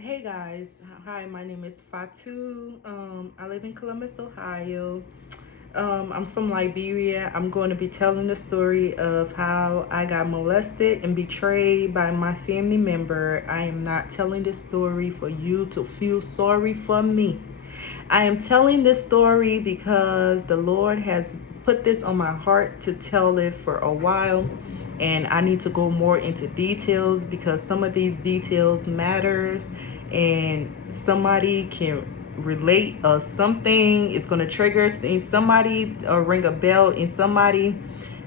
Hey guys, hi, my name is Fatu. I live in Columbus, Ohio. I'm from Liberia. I'm going to be telling the story of how I got molested and betrayed by my family member. I am not telling this story for you to feel sorry for me. I am telling this story because the Lord has put this on my heart to tell it for a while, and I need to go more into details because some of these details matters, and somebody can relate something is going to trigger in somebody or ring a bell in somebody.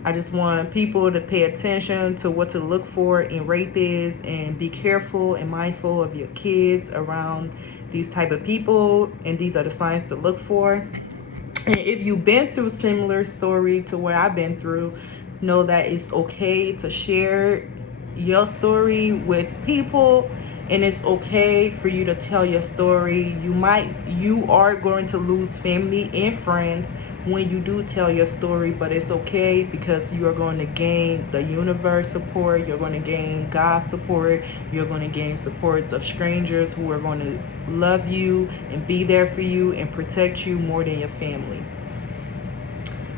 I just want people to pay attention to what to look for in rapists and be careful and mindful of your kids around these type of people, and these are the signs to look for. And if you've been through similar story to what I've been through, know that it's okay to share your story with people, and it's okay for you to tell your story. You are going to lose family and friends when you do tell your story, but it's okay because you are going to gain the universe support, you're going to gain God's support, you're going to gain supports of strangers who are going to love you and be there for you and protect you more than your family.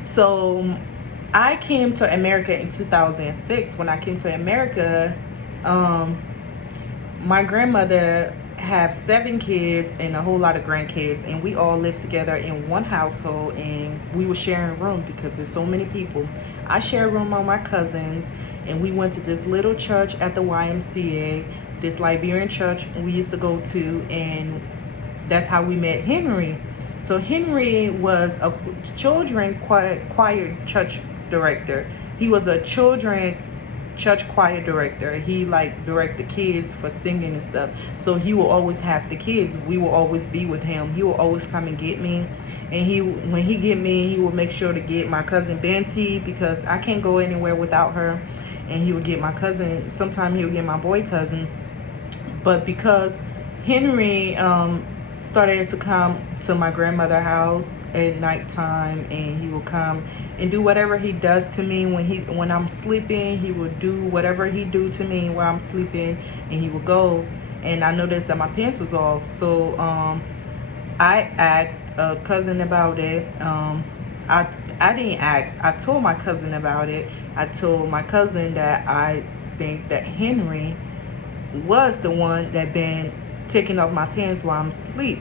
So I came to America in 2006. When I came to America, um, my grandmother have 7 kids and a whole lot of grandkids, and we all lived together in one household, and we were sharing a room because there's so many people. I share a room with my cousins, and we went to this little church at the YMCA, this Liberian church we used to go to, and that's how we met Henry. So Henry was a children choir church director. He was a children church choir director. He like direct the kids for singing and stuff. So he will always have the kids. We will always be with him. He will always come and get me. And when he get me, he will make sure to get my cousin Benty because I can't go anywhere without her. And he would get my cousin. Sometimes he would get my boy cousin. But because Henry started to come to my grandmother's house at nighttime, and he will come and do whatever he does to me when I'm sleeping. He will do whatever he do to me while I'm sleeping, and he will go. And I noticed that my pants was off, so I asked a cousin about it. I didn't ask. I told my cousin about it. I told my cousin that I think that Henry was the one that been taking off my pants while I'm asleep.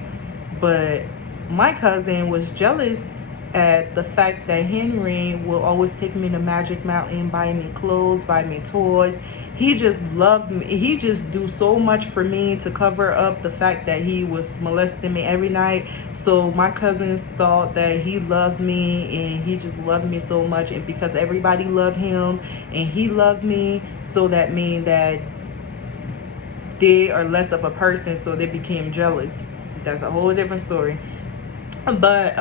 But my cousin was jealous at the fact that Henry will always take me to Magic Mountain, buy me clothes, buy me toys. He just loved me. He just do so much for me to cover up the fact that he was molesting me every night. So my cousins thought that he loved me, and he just loved me so much. And because everybody loved him and he loved me, so that mean that they are less of a person, so they became jealous. That's a whole different story. But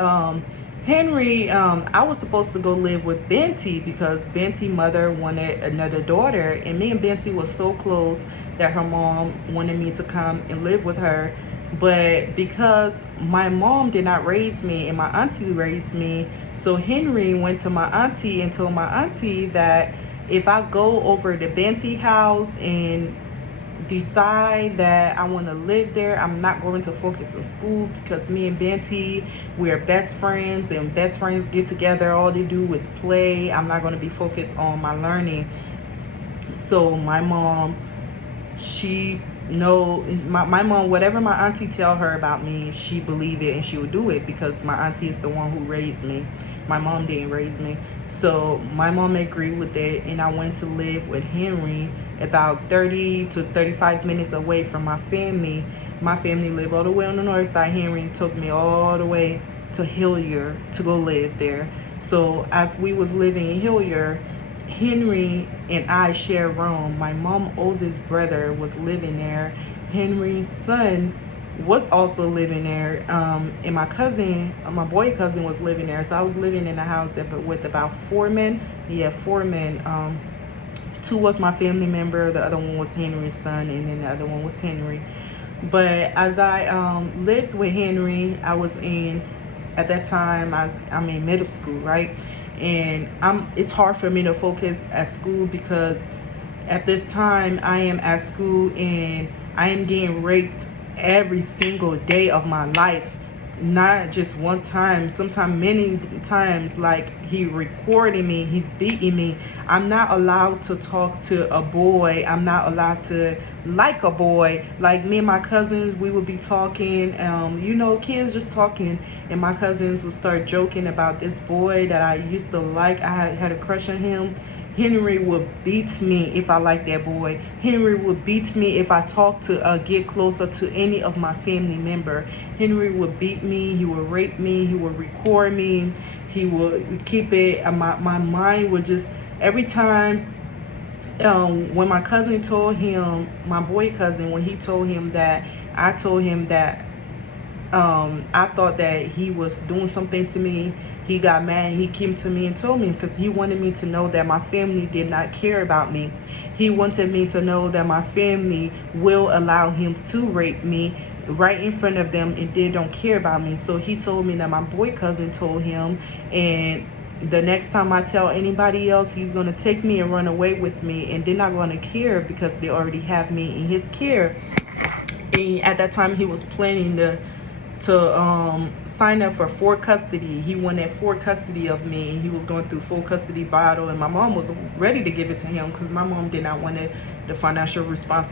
Henry, I was supposed to go live with Benty because Benty mother wanted another daughter, and me and Benty was so close that her mom wanted me to come and live with her. But because my mom did not raise me and my auntie raised me, so Henry went to my auntie and told my auntie that if I go over to Benty house and decide that I want to live there, I'm not going to focus on school because me and Benty, we're best friends, and best friends get together, all they do is play. I'm not going to be focused on my learning. So my mom, she know my mom, whatever my auntie tell her about me, she believe it and she will do it because my auntie is the one who raised me. My mom didn't raise me. So my mom agreed with it, and I went to live with Henry about 30 to 35 minutes away from my family. My family lived all the way on the north side. Henry took me all the way to Hillier to go live there. So as we was living in Hillier, Henry and I share a room. My mom's oldest brother was living there. Henry's son was also living there. And my cousin, my boy cousin, was living there. So I was living in a house with about 4 men. Yeah, 4 men. Two was my family member. The other one was Henry's son, and then the other one was Henry. But as I lived with Henry, I was in, at that time, I'm in middle school, right? And it's hard for me to focus at school because at this time I am at school and I am getting raped every single day of my life, not just one time, sometimes many times. Like, he recording me, he's beating me. I'm not allowed to talk to a boy, I'm not allowed to like a boy. Like, me and my cousins, we would be talking, kids just talking, and my cousins would start joking about this boy that I used to like. I had a crush on him. Henry would beat me if I like that boy. Henry would beat me if I talk to get closer to any of my family member. Henry would beat me. He would rape me. He would record me. He would keep it. My mind would just, every time. When my cousin told him, my boy cousin, when he told him that, I told him that I thought that he was doing something to me. He got mad and he came to me and told me, because he wanted me to know that my family did not care about me. He wanted me to know that my family will allow him to rape me right in front of them, and they don't care about me. So he told me that my boy cousin told him, and the next time I tell anybody else, he's going to take me and run away with me, and they're not going to care because they already have me in his care. And at that time, he was planning to sign up for full custody. He wanted full custody of me. He was going through full custody battle, and my mom was ready to give it to him because my mom did not want the financial responsibility